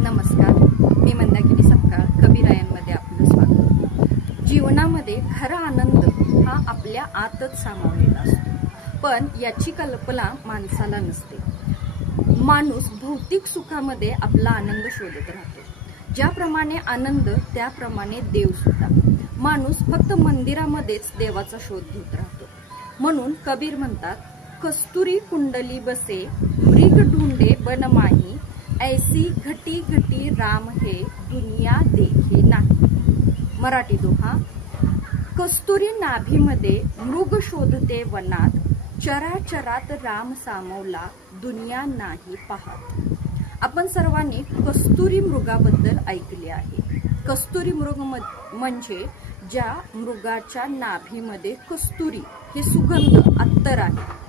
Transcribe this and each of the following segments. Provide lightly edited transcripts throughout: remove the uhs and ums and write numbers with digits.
नमस्कार, मी मंदाकिनी सपकाळ. कबीरायांमध्ये आपलं स्वागत. जीवनामध्ये खरा आनंद हा आपल्या आतच सामावलेला असतो, पण याची कल्पना माणसाला नसते. माणूस भौतिक सुखामध्ये आपला आनंद शोधत राहतो. ज्याप्रमाणे आनंद त्याप्रमाणे देव सुद्धा. माणूस फक्त मंदिरामध्येच देवाचा शोध घेत राहतो. म्हणून कबीर म्हणतात, कस्तुरी कुंडली बसे मृग ढूंढे बन माही, ऐसी घटी घटी राम हे दुनिया देखे नाही. मराठी दोहा. कस्तुरी नाभीमध्ये मृग शोधते वनात, चराचरात राम सामावला दुनिया नाही पाहत. आपण सर्वांनी कस्तुरी मृगाबद्दल ऐकले आहे. कस्तुरी मृग म्हणजे ज्या मृगाच्या नाभीमध्ये कस्तुरी हे सुगंध अत्तर आहे.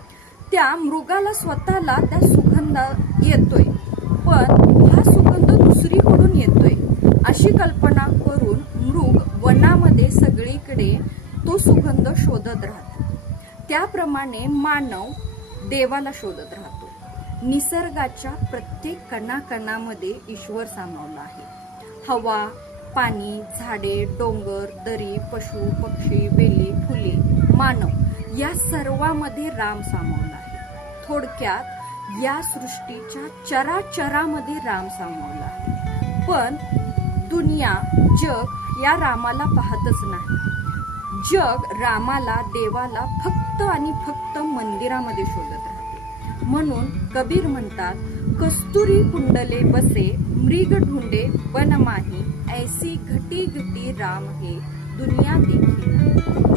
त्या मृगाला स्वतःला त्या सुगंध येतोय, पण हा सुगंध दुसरीकडून येतोय अशी कल्पना करून मृग वनामध्ये सगळीकडे तो सुगंध शोधत राहतो. त्याप्रमाणे मानव देवाला शोधत राहतो. निसर्गाच्या प्रत्येक कणाकणामध्ये ईश्वर सामावला आहे. हवा, पाणी, झाडे, डोंगर, दरी, पशु, पक्षी, वेली, फुले, मानव या सर्वांमध्ये राम सामावला आहे. थोडक्यात या सृष्टीच्या चराचरामध्ये राम सामावला आहे. पण दुनिया, जग या रामाला पाहतच नाही. जग रामाला, देवाला फक्त आणि फक्त मंदिरामध्ये शोधत राहते. म्हणून कबीर म्हणतात, कस्तुरी कुंडले बसे मृग ढूंढे बन माही, ऐसी घटी घटी राम हे दुनिया देखे नाही.